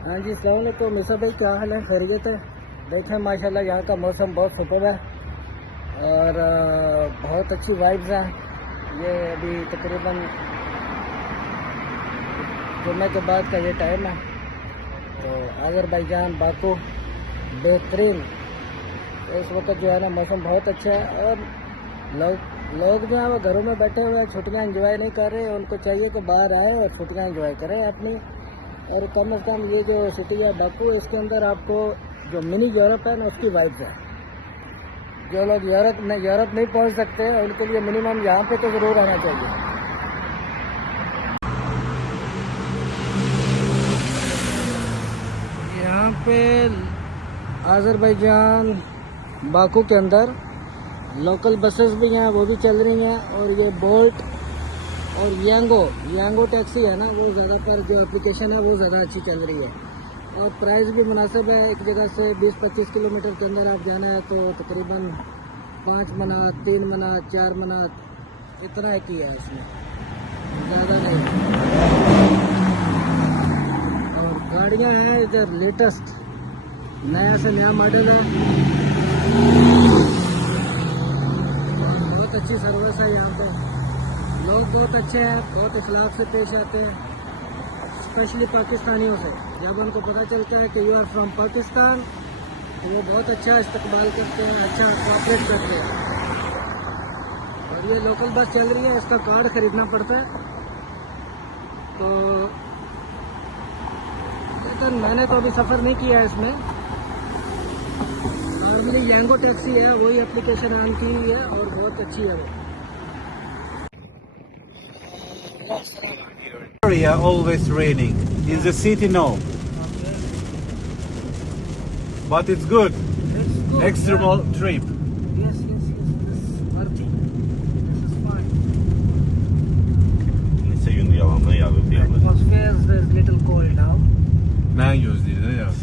हाँ जी, अस्सलाम वालेकुम मिसा भाई, क्या हाल है? खैरियत है? देखें माशाल्लाह यहाँ का मौसम बहुत सुपर है और बहुत अच्छी वाइब्स हैं। ये अभी तकरीबन जुम्मे के बाद का ये टाइम है। तो आज़रबाईजान बाकू बेहतरीन इस वक्त जो है ना, मौसम बहुत अच्छा है और लोग जो है वो घरों में बैठे हुए हैं, छुट्टियाँ एंजॉय नहीं कर रहे। उनको चाहिए कि बाहर आए और छुट्टियाँ एंजॉय करें अपनी। और कम से कम ये जो सिटी है बाकू, इसके अंदर आपको जो मिनी यूरोप है ना, उसकी वाइब्स है। जो लोग यूरोप नहीं पहुंच सकते उनके लिए मिनिमम यहाँ पे तो ज़रूर आना चाहिए। यहाँ पे आज़रबाईजान बाकू के अंदर लोकल बसेस भी हैं, वो भी चल रही हैं। और ये बोल्ट और यांगो टैक्सी है ना, वो ज़्यादा पर जो एप्लीकेशन है वो ज़्यादा अच्छी चल रही है और प्राइस भी मुनासिब है। एक जगह से 20-25 किलोमीटर के अंदर आप जाना है तो तकरीबन 5 मनात, 3 मनात, 4 मनात इतना एक ही है, इसमें ज़्यादा नहीं। और गाड़ियाँ हैं इधर लेटेस्ट, नया से नया मॉडल है। बहुत अच्छी सर्विस है यहाँ पे, लोग बहुत अच्छे हैं, बहुत इखलाक से पेश आते हैं, स्पेशली पाकिस्तानियों से। जब उनको पता चलता है कि यू आर फ्रॉम पाकिस्तान तो वो बहुत अच्छा इस्तकबाल करते हैं, अच्छा कोऑपरेट करते हैं। और ये लोकल बस चल रही है, इसका कार्ड ख़रीदना पड़ता है। तो लेकिन मैंने तो अभी सफ़र नहीं किया है इसमें। नॉर्मली यांगो टैक्सी है, वही एप्लीकेशन ऑन की हुई है और बहुत अच्छी है वो। Area always raining. In the city, no. Okay. But it's good. It's good. Extreme trip. Yes. This is worthy. This is fine. Atmosphere is little cold now. Ben gözlüğünü yaz.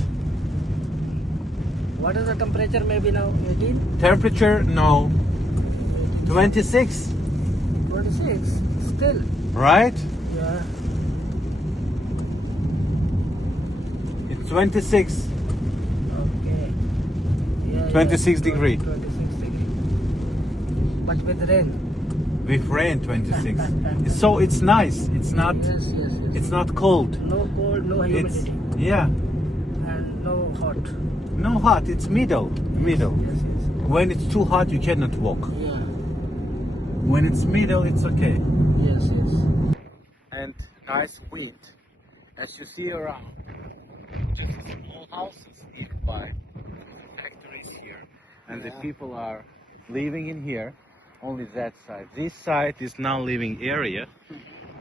What is the temperature maybe now? 18? Temperature, no. 26. 26? Still? Right? Yeah. It's 26. Okay. Yeah, 26 degree. 26 degree. But with rain. With rain, 26. So it's nice. It's not. Yes. It's not cold. No cold, no It's humidity. yeah. And no hot. No hot. It's middle. Yes. When it's too hot, you cannot walk. Yeah. When it's middle, it's okay. Yes. And nice wind, as you see around. Just small houses nearby, factories here, and the people are living in here. Only that side. This side is now living area.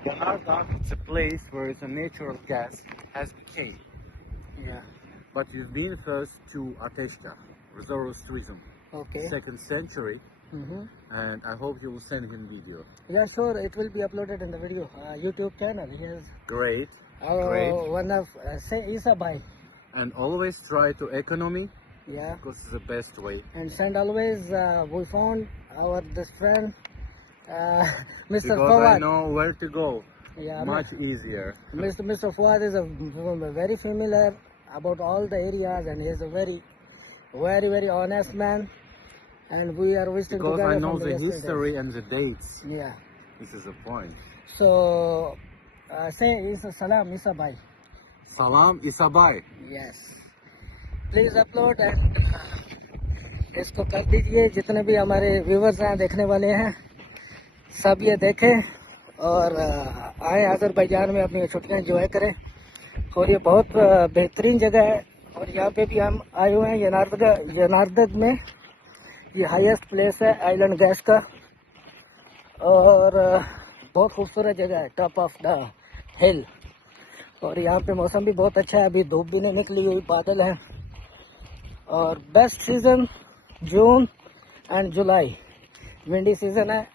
Yanardağ, it's a place where it's a natural gas has became. Yeah. But it's been first to Ateşdağ, Zoroastrianism, Okay. 2nd century, and I hope you will send him video. Yeah, sure. It will be uploaded in the video. YouTube channel. He has Great. one of say Isa Bhai. And always try to economy, Yeah. because it's the best way. And send always. We found our this friend, Mr. Because I Fawad. know where to go. Yeah. Much easier. Mr. Fawad is a very familiar about all the areas, and he is a very honest man. And we are visiting Because together I know from the yesterday. history and the dates. Yeah. This is the point. So say Isa Salam Isa Bhai. Salam Isabay. Yes. Please upload and इसको कर दीजिए। जितने भी हमारे viewers हैं, देखने वाले हैं, सब ये देखें और आए आज़रबाईजान में अपनी छुट्टियां एंजॉय करें। और ये बहुत बेहतरीन जगह है। और यहाँ पे भी हम आए हुए हैं यनारदग में। ये हाईएस्ट प्लेस है आइलैंड गैस का और बहुत खूबसूरत जगह है, टॉप ऑफ द हिल। और यहाँ पे मौसम भी बहुत अच्छा है, अभी धूप भी नहीं निकली हुई, बादल है। और best season June and July, windy season है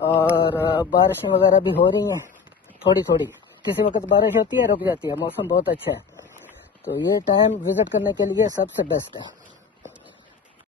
और बारिशें वगैरह भी हो रही हैं थोड़ी। किसी वक्त बारिश होती है, रुक जाती है, मौसम बहुत अच्छा है। तो ये टाइम विज़िट करने के लिए सबसे बेस्ट है।